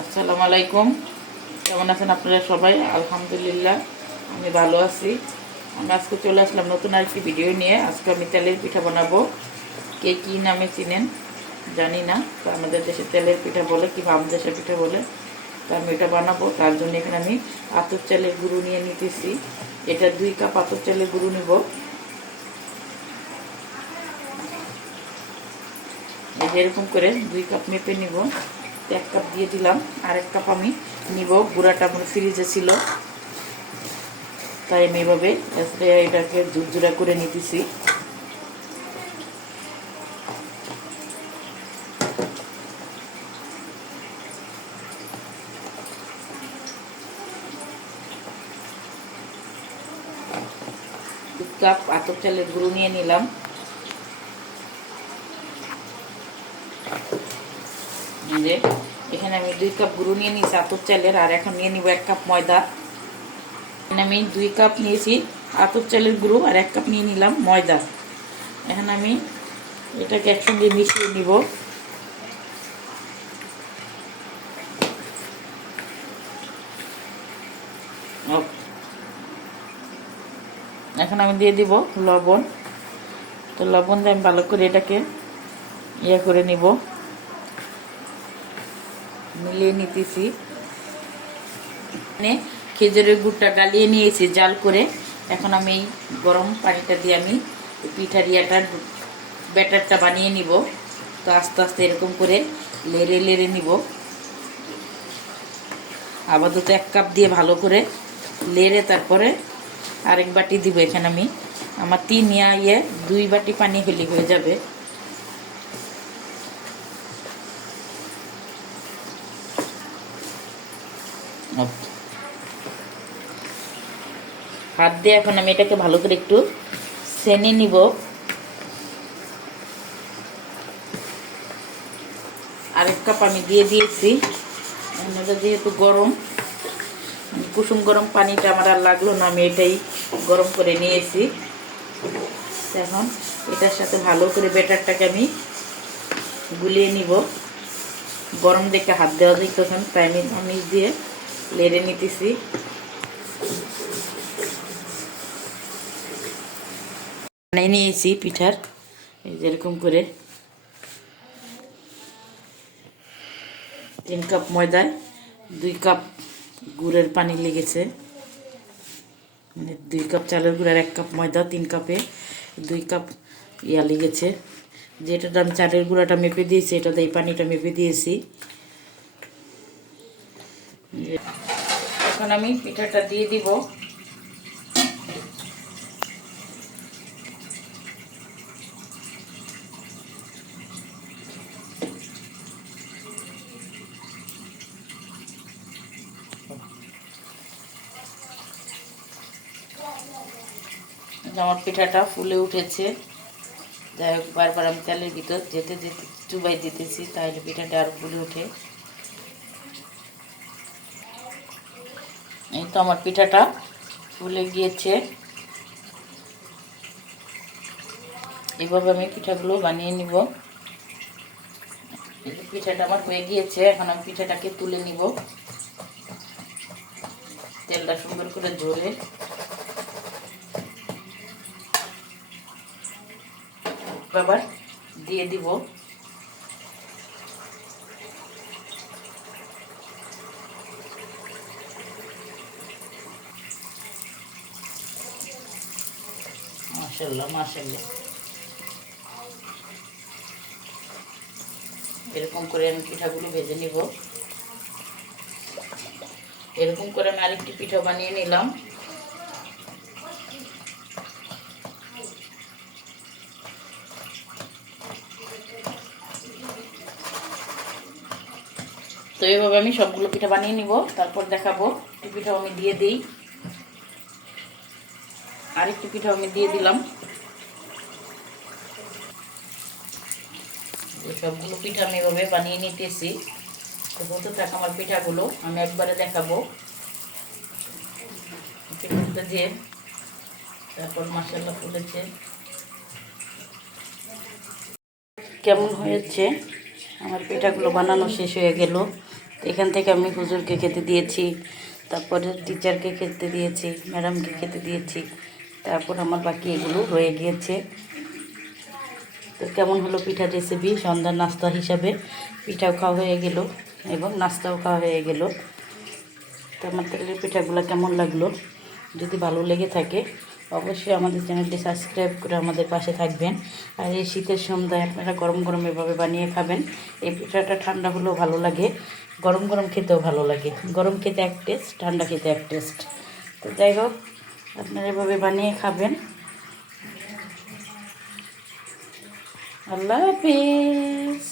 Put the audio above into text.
আসসালামু আলাইকুম। কেমন আছেন আপনারা সবাই? আলহামদুলিল্লাহ আমি ভালো আছি। আমি আজকে চলে আসলাম নতুন আরেকটি ভিডিও নিয়ে। আজকে আমি তেলের পিঠা বানাবো। কে কী নামে চিনেন জানি না, তো আমাদের দেশে তেলের পিঠা বলে, কি ভামদেশে পিঠা বলে। তো আমি এটা বানাবো, তার জন্য এখানে আমি আতপ চালের গুঁড়ো নিয়ে নিতেছি। এটা 2 কাপ আতপ চালের গুঁড়ো নিব। এরকম করে 2 কাপ মেপে নিব। 1 কাপ দিয়ে দিলাম, আর 1 কাপ আমি নিব। গুঁড়াটা আমার ফ্রিজে ছিল, তাই আমি এভাবে এটাকে ঝুরঝুরা করে নিতেছি। কাপ আতপ চালের গুঁড়ো নিয়ে নিলাম। এখানে আমি 2 কাপ গুঁড়ো নিয়ে নিয়েছি আতপ চালের। আর এখন নিয়ে নিব 1 কাপ ময়দা। এখানে আমি 2 কাপ নিয়েছি আতপ চালের গুঁড়ো, আর 1 কাপ নিয়ে নিলাম ময়দা। এখন আমি এটাকে একসঙ্গে মিশিয়ে নিব। এখন আমি দিয়ে দিব লবণ। তো লবণ দিয়ে আমি ভালো করে এটাকে করে নিব, মিলিয়ে নিতেছি। মানে খেজুরের গুড়টা গালিয়ে নিয়েছি জাল করে। এখন আমি এই গরম পানিটা দিয়ে আমি পিঠার ব্যাটারটা বানিয়ে নিব। তো আস্তে আস্তে এরকম করে লেড়ে লেড়ে নিব। আপাতত 1 কাপ দিয়ে ভালো করে লেড়ে তারপরে আরেক বাটি দিব। এখানে আমি আমার 2 বাটি পানি হয়ে যাবে। হাত দিয়ে এখন আমি এটাকে ভালো করে একটু সেনে নিব। আরেক কাপ আমি দিয়ে দিয়েছি। এটা যেহেতু গরম, কুসুম গরম পানিটা আমার আর লাগলো না, আমি এটাই গরম করে নিয়েছি। এখন এটার সাথে ভালো করে ব্যাটারটাকে আমি গুলিয়ে নিব। গরম দেখে হাত দেওয়া যাইতেছে, তাই আমি চামচ দিয়ে লেড়ে নিতেছি। বানিয়ে নিয়েছি পিঠার এই যেরকম করে 3 কাপ ময়দায় 2 কাপ গুড়ের পানি লেগেছে। 2 কাপ চালের গুঁড়ার 1 কাপ ময়দা, 3 কাপে 2 কাপ লেগেছে। যেটাতে আমি চালের গুঁড়াটা মেপে দিয়েছি, এটাতে এই পানিটা মেপে দিয়েছি। এখন আমি পিঠাটা দিয়ে দিব। আমার পিঠাটা ফুলে উঠেছে। যাই হোক, বারবার আমি তেলের ভিতর যেতে যেতে চুবাই দিতেছি, তাহলে পিঠাটা আরো ফুলে ওঠে। এই তো আমার পিঠাটা ফুলে গিয়েছে। এইভাবে আমি পিঠাগুলো বানিয়ে নিব। এই যে পিঠাটা আমার হয়ে গিয়েছে, এখন আমি পিঠাটাকে তুলে নিব। তেলটা সুন্দর করে ঝরে আবার দিয়ে দিব। মাশাআল্লাহ মাশাআল্লাহ, এরকম করে আমি পিঠাগুলো ভেজে নিব। এরকম করে আমি আরেকটি পিঠা বানিয়ে নিলাম। তো এইভাবে আমি সবগুলো পিঠা বানিয়ে নিব, তারপর দেখাবো। একটি পিঠাও আমি দিয়ে দিই, আরেকটি পিঠাও আমি দিয়ে দিলাম। সবগুলো পিঠা আমি এভাবে বানিয়ে নিতেছি। তো বলতে থাকা আমার পিঠাগুলো আমি একবারে দেখাবো। পিঠাটা দিয়ে তারপর মাশাআল্লাহ ফুলেছে। কেমন হয়েছে? আমার পিঠাগুলো বানানো শেষ হয়ে গেল। তো এখান থেকে আমি হুজুরকে খেতে দিয়েছি, তারপরে টিচারকে খেতে দিয়েছি, ম্যাডামকে খেতে দিয়েছি, তারপর আমার বাকি এগুলো রয়ে গিয়েছে। তো কেমন হলো পিঠার রেসিপি? সন্ধ্যার নাস্তা হিসাবে পিঠাও খাওয়া হয়ে গেল এবং নাস্তাও খাওয়া হয়ে গেল। তো আমার তেলের পিঠাগুলো কেমন লাগলো? যদি ভালো লেগে থাকে অবশ্যই আমাদের চ্যানেলটি সাবস্ক্রাইব করে আমাদের পাশে থাকবেন। আর এই শীতের সন্ধ্যায় আপনারা গরম গরম এভাবে বানিয়ে খাবেন। এই পিঠাটা ঠান্ডা হলেও ভালো লাগে, গরম গরম খেতেও ভালো লাগে। গরম খেতে এক টেস্ট, ঠান্ডা খেতে এক টেস্ট। তো যাই হোক, আপনারা এভাবে বানিয়ে খাবেন। আল্লাহ হাফিজ।